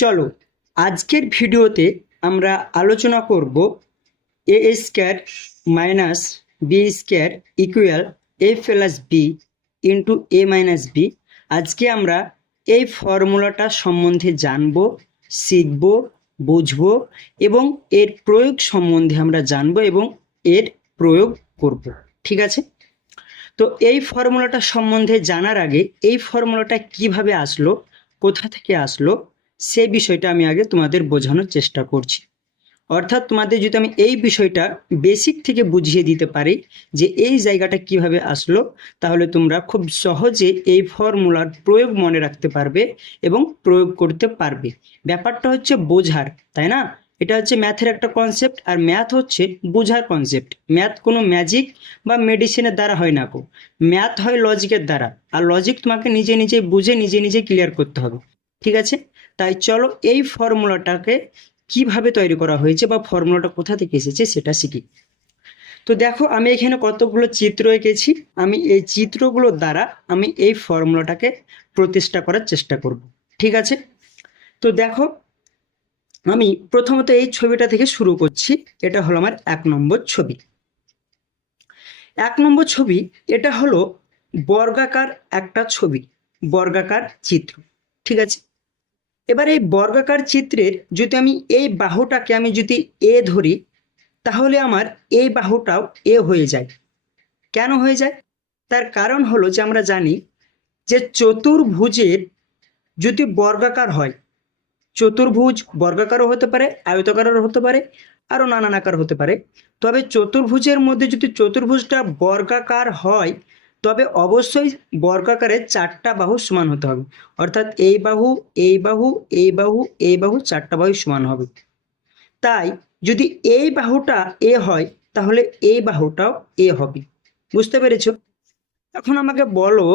চলো আজকের ভিডিওতে আমরা আলোচনা করব A square minus B square equal A plus B into A minus B. আজকে আমরা এই ফর্মুলাটা সম্বন্ধে জানব, শিখব, বুঝব এবং এর প্রয়োগ সম্বন্ধে আমরা জানব এবং এর প্রয়োগ করব। ঠিক আছে, তো এই ফর্মুলাটা সম্বন্ধে জানার আগে এই ফর্মুলাটা কিভাবে আসলো, কোথা থেকে আসলো, সেই বিষয়টা আমি আগে তোমাদের বোঝানোর চেষ্টা করছি। অর্থাৎ তোমাদের যদি আমি এই বিষয়টা বেসিক থেকে বুঝিয়ে দিতে পারি যে এই জায়গাটা কিভাবে আসলো, তাহলে তোমরা খুব সহজে এই ফর্মুলার প্রয়োগ মনে রাখতে পারবে এবং প্রয়োগ করতে পারবে। ব্যাপারটা হচ্ছে বোঝার, তাই না? এটা হচ্ছে ম্যাথের একটা কনসেপ্ট, আর ম্যাথ হচ্ছে বোঝার কনসেপ্ট। ম্যাথ কোনো ম্যাজিক বা মেডিসিনের দ্বারা হয় না গো, ম্যাথ হয় লজিকের দ্বারা, আর লজিক তোমাকে নিজে নিজে বুঝে নিজে নিজে ক্লিয়ার করতে হবে। ঠিক আছে, তাই চলো এই ফর্মুলাটাকে কিভাবে তৈরি করা হয়েছে বা ফর্মুলাটা কোথা থেকে এসেছে সেটা শিখি। তো দেখো, আমি এখানে কতগুলো চিত্র এঁকেছি। আমি এই চিত্রগুলোর দ্বারা আমি এই ফর্মুলাটাকে প্রতিষ্ঠা করার চেষ্টা করব। ঠিক আছে, তো দেখো আমি প্রথমত এই ছবিটা থেকে শুরু করছি। এটা হলো আমার 1 নম্বর ছবি। 1 নম্বর ছবি, এটা হলো বর্গাকার একটা ছবি, বর্গাকার চিত্র। ঠিক আছে, এবার এই বর্গাকার চিত্রের যদি আমি এই বাহুটাকে আমি যদি এ ধরি, তাহলে আমার এই বাহুটাও এ হয়ে যায়। কেন হয়ে যায়? তার কারণ হলো যে আমরা জানি যে চতুর্ভুজের যদি বর্গাকার হয়, চতুর্ভুজ বর্গাকারও হতে পারে, আয়তাকারও হতে পারে, আরও নানান আকার হতে পারে। তবে চতুর্ভুজের মধ্যে যদি চতুর্ভুজটা বর্গাকার হয়, তবে অবশ্যই বর্গাকারের 4টা বাহু সমান হতে হবে। অর্থাৎ এই বাহু, এই বাহু, এই বাহু, এই বাহু, 4টা বাহু সমান হবে। তাই যদি এই বাহুটা এ হয়, তাহলে এই বাহুটাও এ হবে। বুঝতে পেরেছো? এখন আমাকে বলো,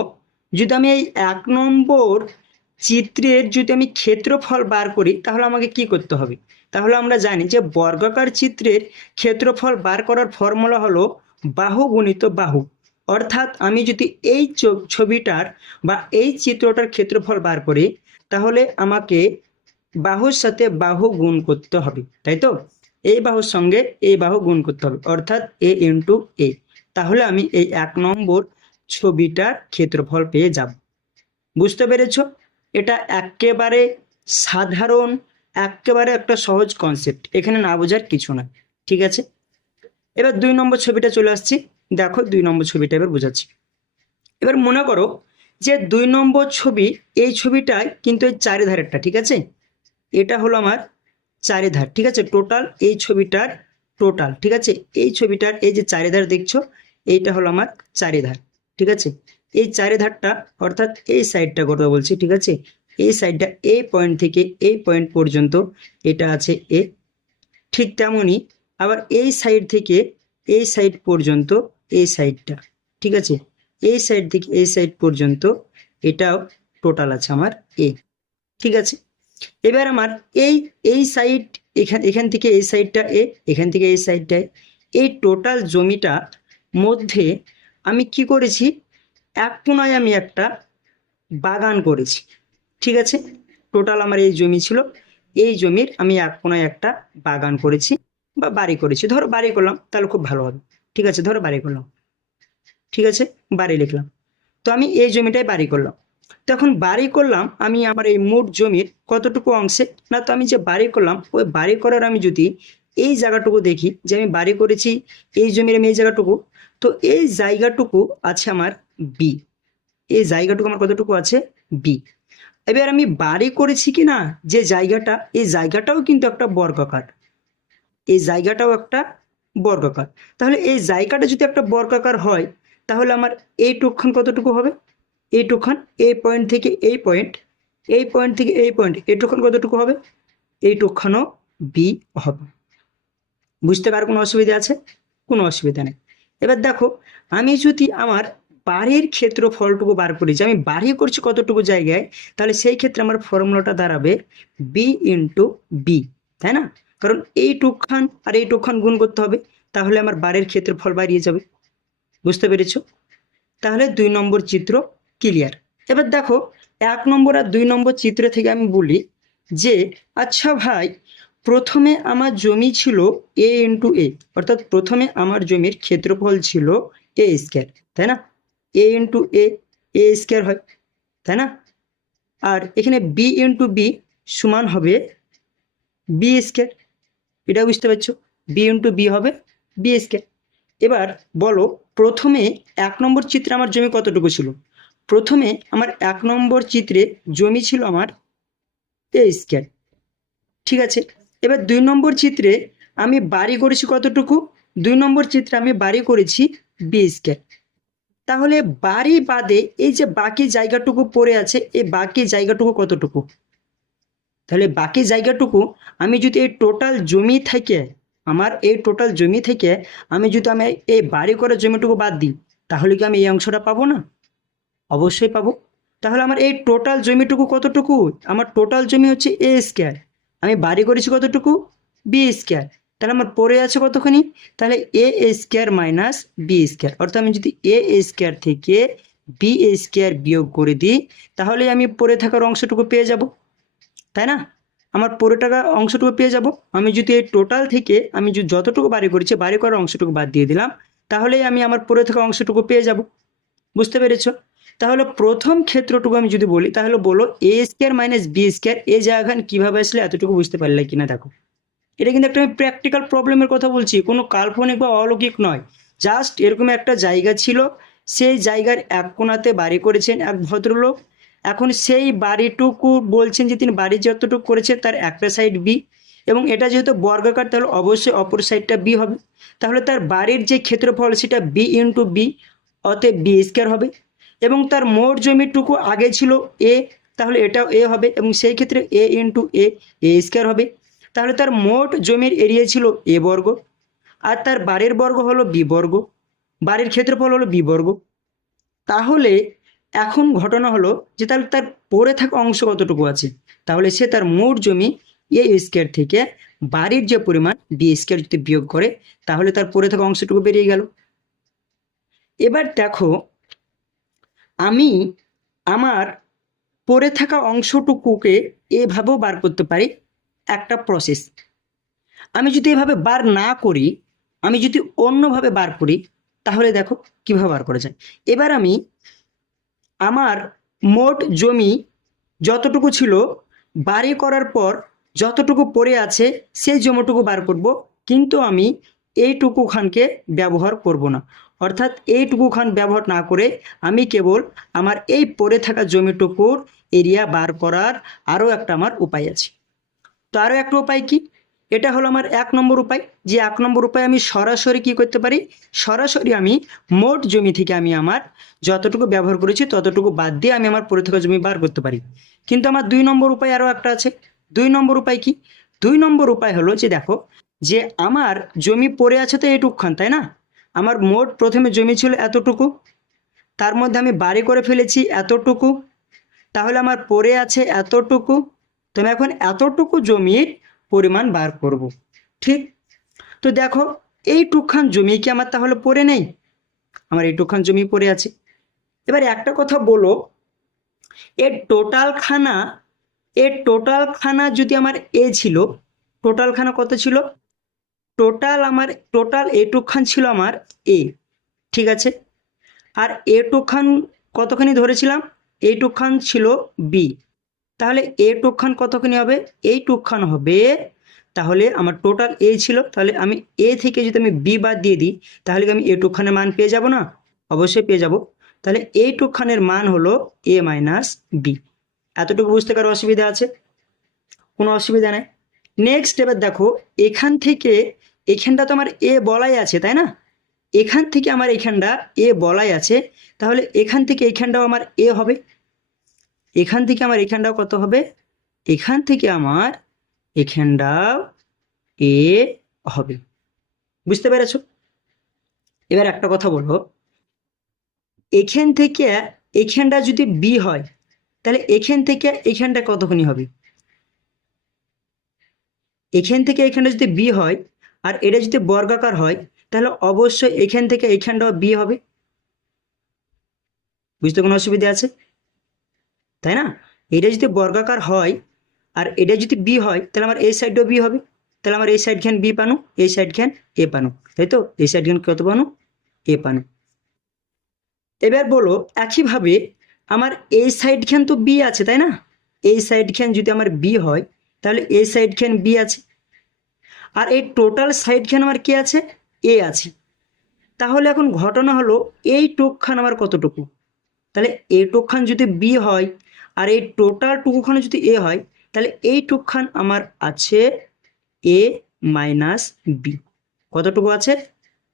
যদি আমি এই 1 নম্বর চিত্রের যদি আমি ক্ষেত্রফল বার করি, তাহলে আমাকে কি করতে হবে? তাহলে আমরা জানি যে বর্গাকার চিত্রের ক্ষেত্রফল বার করার ফর্মুলা হলো বাহু গুণিত বাহু। অর্থাৎ আমি যদি এই ছবিটার বা এই চিত্রটার ক্ষেত্রফল বার করি, তাহলে আমাকে বাহুর সাথে বাহু গুণ করতে হবে, তাই তো? এই বাহুর সঙ্গে এই বাহু গুণ করতে হবে, অর্থাৎ এ ইন্টু এ। তাহলে আমি এই 1 নম্বর ছবিটার ক্ষেত্রফল পেয়ে যাব। বুঝতে পেরেছ? এটা একেবারে সাধারণ, একেবারে একটা সহজ কনসেপ্ট, এখানে না বোঝার কিছু না। ঠিক আছে, এবার 2 নম্বর ছবিটা চলে আসছি। দেখো 2 নম্বর ছবিটা এবার বোঝাচ্ছি। এবার মনে করো যে 2 নম্বর ছবি, এই ছবিটায় কিন্তু এই চারিধারেরটা, ঠিক আছে? এটা হলো আমার চারিধার। ঠিক আছে, টোটাল এই ছবিটার টোটাল। ঠিক আছে, এই ছবিটার এই যে চারিধার দেখছো, এইটা হলো আমার চারিধার। ঠিক আছে, এই চারিধারটা অর্থাৎ এই সাইডটা কথা বলছি। ঠিক আছে, এই সাইডটা এই পয়েন্ট থেকে এই পয়েন্ট পর্যন্ত এটা আছে এ। ঠিক তেমনই আবার এই সাইড থেকে এই সাইড পর্যন্ত এই সাইডটা, ঠিক আছে, এই সাইড থেকে এই সাইড পর্যন্ত এটাও টোটাল আছে আমার এ। ঠিক আছে, এবার আমার এই এই সাইড, এখান থেকে এই সাইডটা এ, এখান থেকে এই সাইডটা এ। এই টোটাল জমিটা মধ্যে আমি কি করেছি, এক কোণায় আমি একটা বাগান করেছি। ঠিক আছে, টোটাল আমার এই জমি ছিল, এই জমির আমি এক কোণায় একটা বাগান করেছি বা বাড়ি করেছি। ধরো বাড়ি করলাম, তাহলে খুব ভালো হবে। ঠিক আছে, ধরো বাড়ি করলাম। ঠিক আছে, বাড়ি লিখলাম। তো আমি এই জমিটায় বাড়ি করলাম। তখন বাড়ি করলাম আমি আমার এই মোট জমির কতটুকু অংশে, না তো আমি যে বাড়ি করলাম ওই বাড়ি করার আমি যদি এই জায়গাটুকু দেখি যে আমি বাড়ি করেছি এই জমির আমি এই জায়গাটুকু, তো এই জায়গাটুকু আছে আমার বি। এই জায়গাটুকু আমার কতটুকু আছে? বি। এবার আমি বাড়ি করেছি কি না যে জায়গাটা, এই জায়গাটাও কিন্তু একটা বর্গাকার, এই জায়গাটাও একটা বর্গাকার। তাহলে এই জায়গাটা যদি একটা বর্গাকার হয়, তাহলে আমার এইটুকখান কতটুকু হবে? এইটুকখান এই পয়েন্ট থেকে এই পয়েন্ট, এই পয়েন্ট থেকে এই পয়েন্ট, এইটুকখান কতটুকু হবে? এইটুকখানও বি হবে। বুঝতে পার কোনো অসুবিধা আছে? কোনো অসুবিধা নেই। এবার দেখো, আমি যদি আমার বাড়ির ক্ষেত্রফলটুকু বার করি যে আমি বাড়ি করছি কতটুকু জায়গায়, তাহলে সেই ক্ষেত্রে আমার ফর্মুলাটা দাঁড়াবে বি ইন্টু বি, তাই না? কারণ এইটুকখান আর এইটুকখান গুণ করতে হবে, তাহলে আমার বাড়ির ক্ষেত্রফল বাড়িয়ে যাবে। বুঝতে পেরেছো? তাহলে 2 নম্বর চিত্র ক্লিয়ার। এবার দেখো, 1 নম্বর আর 2 নম্বর চিত্র থেকে আমি বলি যে আচ্ছা ভাই, প্রথমে আমার জমি ছিল এ ইন্টু এ, অর্থাৎ প্রথমে আমার জমির ক্ষেত্রফল ছিল এ স্কোয়ার, তাই না? এ ইন্টু এ, এ স্কোয়ার হয়, তাই না? আর এখানে বি ইন্টু বি সমান হবে বি স্কোয়ার, এটা বুঝতে পারছো? বি ইন্টু বি হবে বি স্কোয়ার। এবার বলো, প্রথমে 1 নম্বর চিত্রে আমার জমি কতটুকু ছিল? প্রথমে আমার 1 নম্বর চিত্রে জমি ছিল আমার এ স্কোয়ার, ঠিক আছে। এবার 2 নম্বর চিত্রে আমি বাড়ি করেছি কতটুকু? 2 নম্বর চিত্রে আমি বাড়ি করেছি বি স্কোয়ার। তাহলে বাড়ি বাদে এই যে বাকি জায়গাটুকু পড়ে আছে, এই বাকি জায়গাটুকু কতটুকু? তাহলে বাকি জায়গাটুকু আমি যদি এই টোটাল জমি থেকে, আমার এই টোটাল জমি থেকে আমি যদি এই বাড়ি করা জমিটুকু বাদ দিই, তাহলে কি আমি এই অংশটা পাবো না? অবশ্যই পাবো। তাহলে আমার এই টোটাল জমিটুকু কতটুকু? আমার টোটাল জমি হচ্ছে এ স্কোয়ার, আমি বাড়ি করেছি কতটুকু? B square. তাহলে আমার পড়ে আছে কতখানি? তাহলে A square minus B square, অর্থাৎ আমি যদি এ স্কোয়ার থেকে বি স্কোয়ার বিয়োগ করে দিই, তাহলে আমি পড়ে থাকার অংশটুকু পেয়ে যাব, তাই না? আমার পড়ে থাকা অংশটুকু পেয়ে যাব। আমি যদি এই টোটাল থেকে আমি যদি যতটুকু বাড়ি করেছি বাড়ি করার অংশটুকু বাদ দিয়ে দিলাম, তাহলেই আমি আমার পড়ে থাকা অংশটুকু পেয়ে যাব। বুঝতে পেরেছো? তাহলে প্রথম ক্ষেত্রটুকু আমি যদি বলি, তাহলে বলো এ স্কোয়ার মাইনাস বি স্কোয়ার, এই জায়গা কিভাবে আসলে, এতটুকু বুঝতে পারলে কিনা দেখো। এটা কিন্তু একটা আমি প্র্যাকটিক্যাল প্রবলেমের কথা বলছি, কোনো কাল্পনিক বা অলৌকিক নয়। জাস্ট এরকম একটা জায়গা ছিল, সেই জায়গার এক কোণাতে বাড়ি করেছেন এক ভদ্রলোক। এখন সেই বাড়িটুকু বলছেন যে তিনি বাড়ি যতটুকু করেছে তার একটা সাইড বি, এবং এটা যেহেতু বর্গাকার তাহলে অবশ্যই অপর সাইডটা বি হবে। তাহলে তার বাড়ির যে ক্ষেত্রফল সেটা বি ইন্টু বি, অতএব বি স্কোয়ার হবে। এবং তার মোট জমিটুকু আগে ছিল এ, তাহলে এটাও এ হবে, এবং সেই ক্ষেত্রে এ ইন্টু এ, এ স্কোয়ার হবে। তাহলে তার মোট জমির এরিয়া ছিল এ বর্গ, আর তার বাড়ির বর্গ হলো বি বর্গ, বাড়ির ক্ষেত্রফল হলো বি বর্গ। তাহলে এখন ঘটনা হলো যে তাহলে তার পড়ে থাকা অংশ কতটুকু আছে? তাহলে সে তার মোট জমি এ স্কোয়ার থেকে বাড়ির যে পরিমাণ বি স্কোয়ার যদি বিয়োগ করে, তাহলে তার পড়ে থাকা অংশটুকু বেরিয়ে গেল। এবার দেখো, আমি আমার পড়ে থাকা অংশটুকুকে এভাবেও বার করতে পারি, একটা প্রসেস। আমি যদি এভাবে বার না করি, আমি যদি অন্যভাবে বার করি, তাহলে দেখো কিভাবে বার করা যায়। এবার আমি আমার মোট জমি যতটুকু ছিল বাড়ি করার পর যতটুকু পড়ে আছে সেই জমিটুকু বার করব, কিন্তু আমি এইটুকু খানকে ব্যবহার করব না। অর্থাৎ এইটুকু খান ব্যবহার না করে আমি কেবল আমার এই পড়ে থাকা জমিটুকুর এরিয়া বার করার আরও একটা আমার উপায় আছে। তো আরও একটা উপায় কি? এটা হলো আমার 1 নম্বর উপায়, যে 1 নম্বর উপায় আমি সরাসরি কি করতে পারি, সরাসরি আমি মোট জমি থেকে আমি আমার যতটুকু ব্যবহার করেছি ততটুকু বাদ দিয়ে আমি আমার পড়ে থাকা জমি বার করতে পারি। কিন্তু আমার 2 নম্বর উপায় আরও একটা আছে। 2 নম্বর উপায় কি? 2 নম্বর উপায় হলো যে দেখো, যে আমার জমি পড়ে আছে তো এইটুকখান, তাই না? আমার মোট প্রথমে জমি ছিল এতটুকু, তার মধ্যে আমি বাড়ি করে ফেলেছি এতটুকু, তাহলে আমার পড়ে আছে এতটুকু। তো আমি এখন এতটুকু জমির পরিমাণ বার করব, ঠিক? তো দেখো, এইটুকখান জমি কি আমার তাহলে পড়ে নেই? আমার এইটুকখান জমি পড়ে আছে। এবার একটা কথা বলো, এর টোটাল খানা যদি আমার এ ছিল, টোটাল খানা কত ছিল? টোটাল এইটুকখান ছিল আমার এ, ঠিক আছে। আর এইটুকখান কতখানি ধরেছিলাম? এইটুকখান ছিল বি। তাহলে এইটুকখান কতখানি হবে? এইটুকখান হবে, তাহলে আমার টোটাল এ ছিল, তাহলে আমি এ থেকে যদি আমি বি বাদ দিয়ে দিই, তাহলে কি আমি এইটুকখানের মান পেয়ে যাব না? অবশ্যই পেয়ে যাব। তাহলে এইটুকখানের মান হলো এ মাইনাস বি। এতটুকু বুঝতে কারো অসুবিধা আছে? কোনো অসুবিধা নেই। নেক্সট এবার দেখো, এখান থেকে এখানটা তো আমার এ বলাই আছে, তাই না? এখান থেকে আমার এখানটা এ বলাই আছে, তাহলে এখান থেকে এখানটাও আমার এ হবে। এখান থেকে আমার এখানটাও কত হবে? এখান থেকে আমার এখানটাও এ হবে। বুঝতে পেরেছো? এবার একটা কথা বলবো, এখান থেকে এখানটা যদি বি হয়, তাহলে এখান থেকে এখানটা কতখানি হবে? এখান থেকে এখানটা যদি বি হয় আর এটা যদি বর্গাকার হয়, তাহলে অবশ্যই এখান থেকে এখানটাও বি হবে। বুঝতে কোনো অসুবিধা আছে? তাই না? এটা যদি বর্গাকার হয় আর এটা যদি বি হয় তাহলে আমার এই সাইডও বি হবে, তাহলে আমার এই সাইড খান বি পানো, এই সাইড খান এ পানো, তাই তো? এই সাইড খান কত পানো? এ পানো। এবার বলো একইভাবে আমার এই সাইড খান তো বি আছে তাই না? এই সাইড খান যদি আমার বি হয় তাহলে এই সাইড খান বি আছে, আর এই টোটাল সাইড খান আমার কি আছে? এ আছে। তাহলে এখন ঘটনা হলো এই টুকখান আমার কতটুকু? তাহলে এই টুকখান যদি বি হয় আর এই টোটাল টুকুখানে যদি এ হয় তাহলে এই টুকখান আমার আছে এ মাইনাস বি। কতটুকু আছে?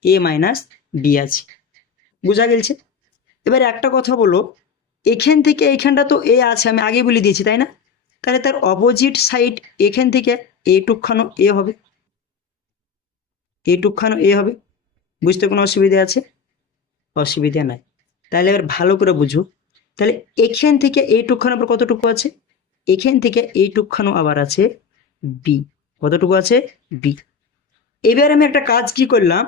এ মাইনাস বি আছে। বোঝা গেছে? এবার একটা কথা বলো, এখান থেকে এইখানটা তো এ আছে, আমি আগেই বলে দিয়েছি তাই না? তাহলে তার অপোজিট সাইড এখান থেকে এইটুকখানও এ হবে, এইটুকখানও এ হবে। বুঝতে কোনো অসুবিধা আছে? অসুবিধা নাই। তাহলে এবার ভালো করে বুঝো, তাহলে এখান থেকে এইটুকখানো আবার কতটুকু আছে? এখান থেকে এইটুকখানো আবার আছে বি। কতটুকু আছে? বি। এবার আমি একটা কাজ কি করলাম,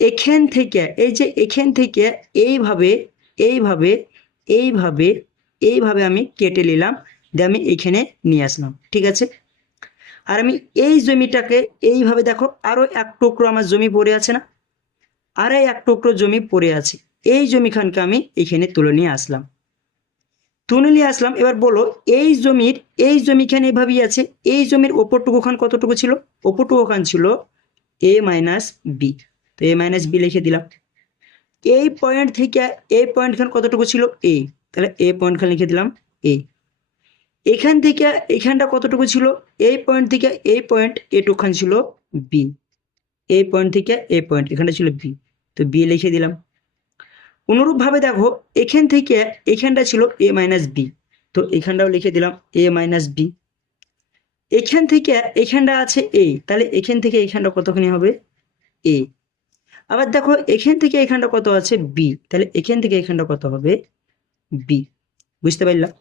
এখান থেকে এই যে এখান থেকে এইভাবে এইভাবে এইভাবে এইভাবে আমি কেটে নিলাম, দিয়ে আমি এখানে নিয়ে আসলাম, ঠিক আছে? আর আমি এই জমিটাকে এইভাবে দেখো, আরো এক টুকরো আমার জমি পড়ে আছে না? আর এই এক টুকরো জমি পড়ে আছে, এই জমিখানকে আমি এখানে তুলে নিয়ে আসলাম, তুলে নিয়ে আসলাম। এবার বলো এই জমিখানে এভাবেই আছে, এই জমির ওপরটুকু খান কতটুকু ছিল? ওপরটুকু খান ছিল এ মাইনাস বি, তো এ মাইনাস বি লিখে দিলাম। এই পয়েন্ট থেকে এই পয়েন্ট খান কতটুকু ছিল? এ, তাহলে এ পয়েন্ট খান লিখে দিলাম এ। এখান থেকে এখানটা কতটুকু ছিল? এই পয়েন্ট থেকে এই পয়েন্ট এটুকু খান ছিল বি, এই পয়েন্ট থেকে এই পয়েন্ট এখানটা ছিল বি, তো বি লিখে দিলাম। অনুরূপভাবে দেখো এখান থেকে এখানটা ছিল এ মাইনাস বি, তো এখানটাও লিখে দিলাম এ মাইনাস বি। এখান থেকে এখানটা আছে এ, তাহলে এখান থেকে এখানটা কতখানি হবে? এ। আবার দেখো এখান থেকে এখানটা কত আছে? বি, তাহলে এখান থেকে এখানটা কত হবে? বি। বুঝতে পারলাম?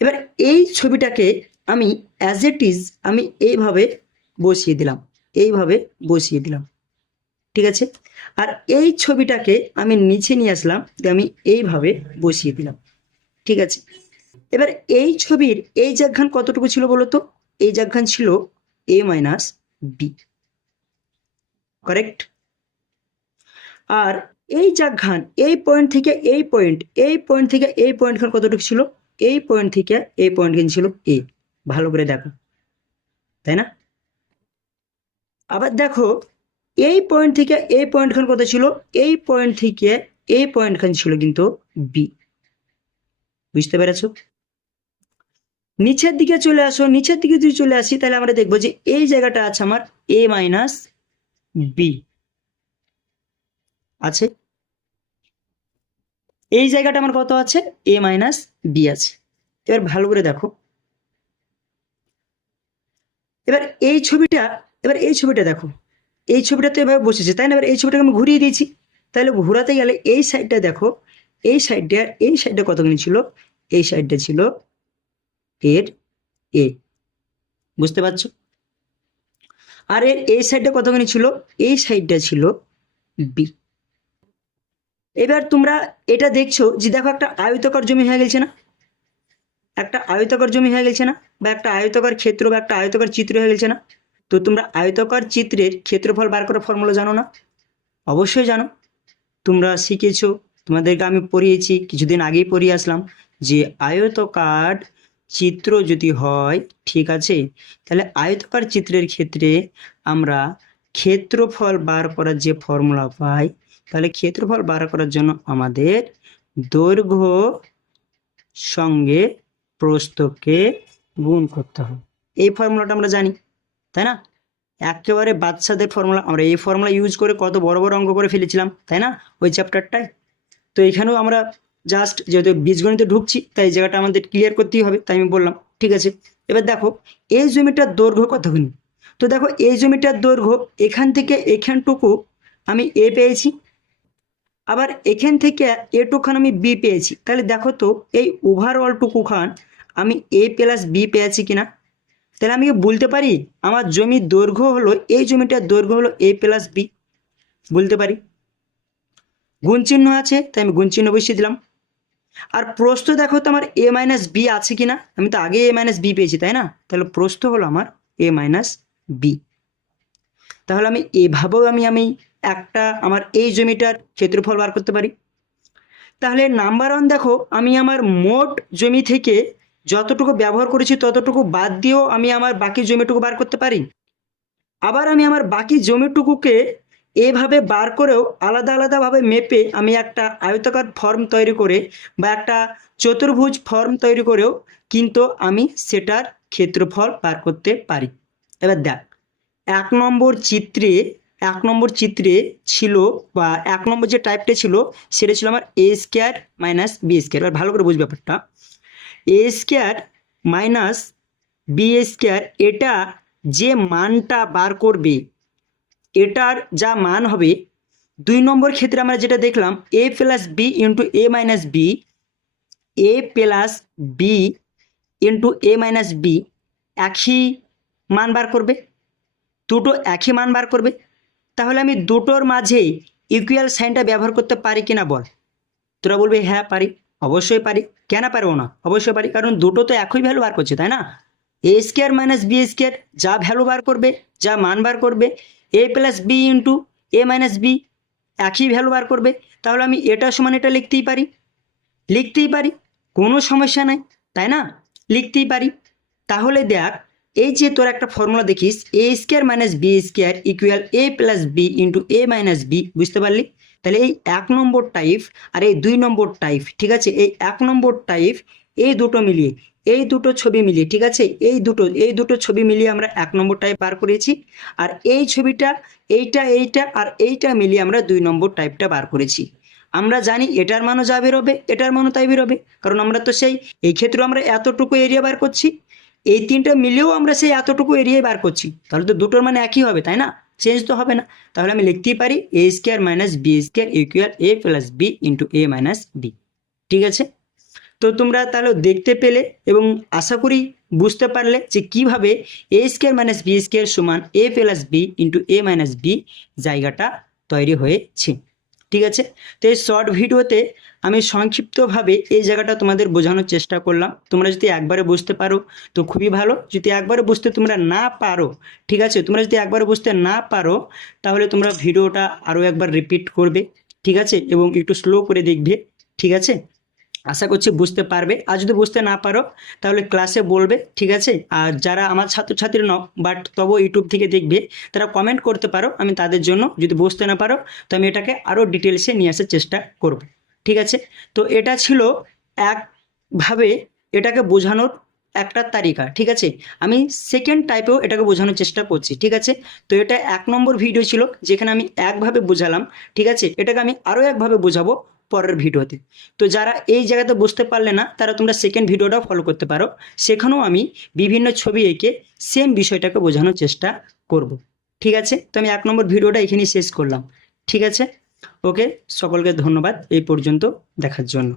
এবার এই ছবিটাকে আমি অ্যাজ ইট ইজ আমি এইভাবে বসিয়ে দিলাম, এইভাবে বসিয়ে দিলাম, ঠিক আছে? আর এই ছবিটাকে আমি নিচে নিয়ে আসলাম, দিয়ে আমি এইভাবে বসিয়ে দিলাম, ঠিক আছে? এবার এই ছবির এই জায়গাখান কতটুকু ছিল বলো তো? এই জায়গাখান ছিল এ মাইনাস বি, কারেক্ট? আর এই জায়গাখান এই পয়েন্ট থেকে এই পয়েন্ট, এই পয়েন্ট থেকে এই পয়েন্ট খান কতটুকু ছিল? এই পয়েন্ট থেকে এই পয়েন্ট খান ছিল এ। ভালো করে দেখো, তাই না? আবার দেখো এই পয়েন্ট থেকে এই পয়েন্ট খান কত ছিল? এই পয়েন্ট থেকে এই পয়েন্ট খান ছিল কিন্তু বি। বুঝতে পেরেছো? নিচের দিকে চলে আসো, নিচের দিকে যদি চলে আসি তাহলে আমরা দেখবো যে এই জায়গাটা আছে আমার এ মাইনাস বি আছে, এই জায়গাটা আমার কত আছে? এ মাইনাস বি আছে। এবার ভালো করে দেখো, এবার এই ছবিটা, এবার এই ছবিটা দেখো, এই ছবিটা তো এভাবে বসেছে তাই না? এবার এই ছবিটাকে আমি ঘুরিয়ে দিয়েছি, তাহলে ঘোরাতে গেলে এই সাইডটা দেখো, এই সাইডটা কতখানি ছিল? এই সাইডটা ছিল এর এ। বুঝতে পারছো? আর এর এই সাইডটা কতখানি ছিল? এই সাইডটা ছিল বি। এবার তোমরা এটা দেখছো যে দেখো একটা আয়তাকার জমি হয়ে গেছে না? একটা আয়তাকার জমি হয়ে গেছে না? বা একটা আয়তাকার ক্ষেত্র বা একটা আয়তাকার চিত্র হয়ে গেছে না? তো তোমরা আয়তাকার চিত্রের ক্ষেত্রফল বার করার ফর্মুলা জানো না? অবশ্যই জানো, তোমরা শিখেছো, তোমাদেরকে আমি পড়িয়েছি, কিছুদিন আগেই পড়িয়ে আসলাম যে আয়তাকার চিত্র যদি হয়, ঠিক আছে, তাহলে আয়তাকার চিত্রের ক্ষেত্রে আমরা ক্ষেত্রফল বার করার যে ফর্মুলা পাই, তাহলে ক্ষেত্রফল বার করার জন্য আমাদের দৈর্ঘ্য সঙ্গে প্রস্থকে গুণ করতে হবে। এই ফর্মুলাটা আমরা জানি, তাই না? একেবারে বাচ্চাদের ফর্মুলা, আমরা এই ফর্মুলা ইউজ করে কত বড় বড় অঙ্ক করে ফেলেছিলাম, তাই না? ওই চ্যাপ্টারটায়। তো এখানেও আমরা জাস্ট যেহেতু বীজগণিতে ঢুকছি তাই এই জায়গাটা আমাদের ক্লিয়ার করতেই হবে, তাই আমি বললাম, ঠিক আছে? এবার দেখো এই জমিটার দৈর্ঘ্য কতখানি? তো দেখো এই জমিটার দৈর্ঘ্য এখান থেকে এখানটুকু আমি এ পেয়েছি, আবার এখান থেকে এটুখান আমি বি পেয়েছি, তাহলে দেখো তো এই ওভারঅল টুকুখান আমি এ প্লাস বি পেয়েছি কিনা? তাহলে আমি কি বলতে পারি আমার জমির দৈর্ঘ্য হলো, এই জমিটার দৈর্ঘ্য হলো এ প্লাস বি? বলতে পারি। গুণ চিহ্ন আছে তাই আমি গুণ চিহ্ন বসিয়ে দিলাম। আর প্রস্থ দেখো তো আমার এ মাইনাস বি আছে কিনা, আমি তো আগে এ মাইনাস বি পেয়েছি তাই না, তাহলে প্রস্থ হলো আমার এ মাইনাস বি। তাহলে আমি এভাবেও আমি একটা আমার এই জমিটার ক্ষেত্রফল বার করতে পারি। তাহলে নাম্বার ওয়ান দেখো, আমি আমার মোট জমি থেকে যতটুকু ব্যবহার করেছি ততটুকু বাদ দিয়েও আমি আমার বাকি জমিটুকু বার করতে পারি। আবার আমি আমার বাকি জমিটুকুকে এভাবে বার করেও আলাদা আলাদাভাবে মেপে আমি একটা আয়তাকার ফর্ম তৈরি করে বা একটা চতুর্ভুজ ফর্ম তৈরি করেও কিন্তু আমি সেটার ক্ষেত্রফল বার করতে পারি। এবার দেখ, এক নম্বর চিত্রে ছিল, বা এক নম্বর যে টাইপটা ছিল সেটা ছিল আমার এ স্কোয়ার মাইনাস বি স্কোয়ার। এবার ভালো করে বুঝ ব্যাপারটা, এ স্কোয়ার মাইনাস বি স্কোয়ার, এটা যে মানটা বার করবে, এটার যা মান হবে, দুই নম্বর ক্ষেত্রে আমরা যেটা দেখলাম এ plus B into A minus B, A plus B into A minus B একই মান বার করবে, দুটো একই মান বার করবে। তাহলে আমি দুটোর মাঝে ইকুয়াল সাইনটা ব্যবহার করতে পারি কিনা বল। তোরা বলবে হ্যাঁ পারি, অবশ্যই পারি, কেন পারবো না, অবশ্যই পারি, কারণ দুটো তো একই ভ্যালু বার করছে তাই না। এ স্কোয়ার মাইনাস বি স্কোয়ার যা ভ্যালু বার করবে, যা মান বার করবে, এ plus B into A minus B একই ভ্যালু বার করবে। তাহলে আমি এটা সমান এটা লিখতেই পারি, কোনো সমস্যা নাই তাই না, লিখতেই পারি। তাহলে দেখ, এই যে তোর একটা ফর্মুলা দেখিস, A square minus B square equal A plus B into A minus B, বুঝতে পারলি। তাহলে এই এক নম্বর টাইপ আর এই দুই নম্বর টাইপ, ঠিক আছে, এই এক নম্বর টাইপ এই দুটো মিলিয়ে, এই দুটো ছবি মিলিয়ে, ঠিক আছে, এই দুটো ছবি মিলিয়ে আমরা এক নম্বর টাইপ বার করেছি। আর এই ছবিটা, এইটা আর এইটা মিলিয়ে আমরা দুই নম্বর টাইপটা বার করেছি। আমরা জানি এটার মানও যা বেরোবে এটার মানও তাই বেরোবে, কারণ আমরা তো সেই এই ক্ষেত্রে আমরা এতটুকু এরিয়া বার করছি, এই তিনটা মিলেও আমরা সেই এতটুকু এরিয়াই বার করছি, তাহলে তো দুটোর মানে একই হবে তাই না, চেঞ্জ তো হবে না। তাহলে আমি লিখতেই পারি A square minus B square equal A plus B into A minus B. ঠিক আছে, তো তোমরা তাহলে দেখতে পেলে এবং আশা করি বুঝতে পারলে যে কিভাবে এ স্কোয়ার মাইনাস বি স্কোয়ার সমান এ plus B into A minus B জায়গাটা তৈরি হয়েছে। ঠিক আছে, তো এই শর্ট ভিডিওতে আমি সংক্ষিপ্তভাবে এই জায়গাটা তোমাদের বোঝানোর চেষ্টা করলাম। তোমরা যদি একবারে বুঝতে পারো তো খুবই ভালো, যদি একবারে বুঝতে তোমরা না পারো, ঠিক আছে, তোমরা যদি একবারে বুঝতে না পারো তাহলে তোমরা ভিডিওটা আরও একবার রিপিট করবে, ঠিক আছে, এবং একটু স্লো করে দেখবে। ঠিক আছে, আশা করছি বুঝতে পারবে। আর যদি বুঝতে না পারো তাহলে ক্লাসে বলবে, ঠিক আছে। আর যারা আমার ছাত্রছাত্রী নও বাট তবু ইউটিউব থেকে দেখবে, তারা কমেন্ট করতে পারো, আমি তাদের জন্য যদি বুঝতে না পারো তো আমি এটাকে আরও ডিটেলসে নিয়ে আসার চেষ্টা করব। ঠিক আছে, তো এটা ছিল একভাবে এটাকে বোঝানোর একটা তালিকা। ঠিক আছে, আমি সেকেন্ড টাইপেও এটাকে বোঝানোর চেষ্টা করছি। ঠিক আছে, তো এটা এক নম্বর ভিডিও ছিল যেখানে আমি একভাবে বোঝালাম। ঠিক আছে, এটাকে আমি আরও একভাবে বোঝাবো পরের ভিডিওতে। তো যারা এই জায়গাতে বুঝতে পারলে না তারা তোমরা সেকেন্ড ভিডিওটাও ফলো করতে পারো, সেখানেও আমি বিভিন্ন ছবি এঁকে সেম বিষয়টাকে বোঝানোর চেষ্টা করব। ঠিক আছে, তো আমি এক নম্বর ভিডিওটা এখানেই শেষ করলাম। ঠিক আছে, ওকে, সকলকে ধন্যবাদ এই পর্যন্ত দেখার জন্য।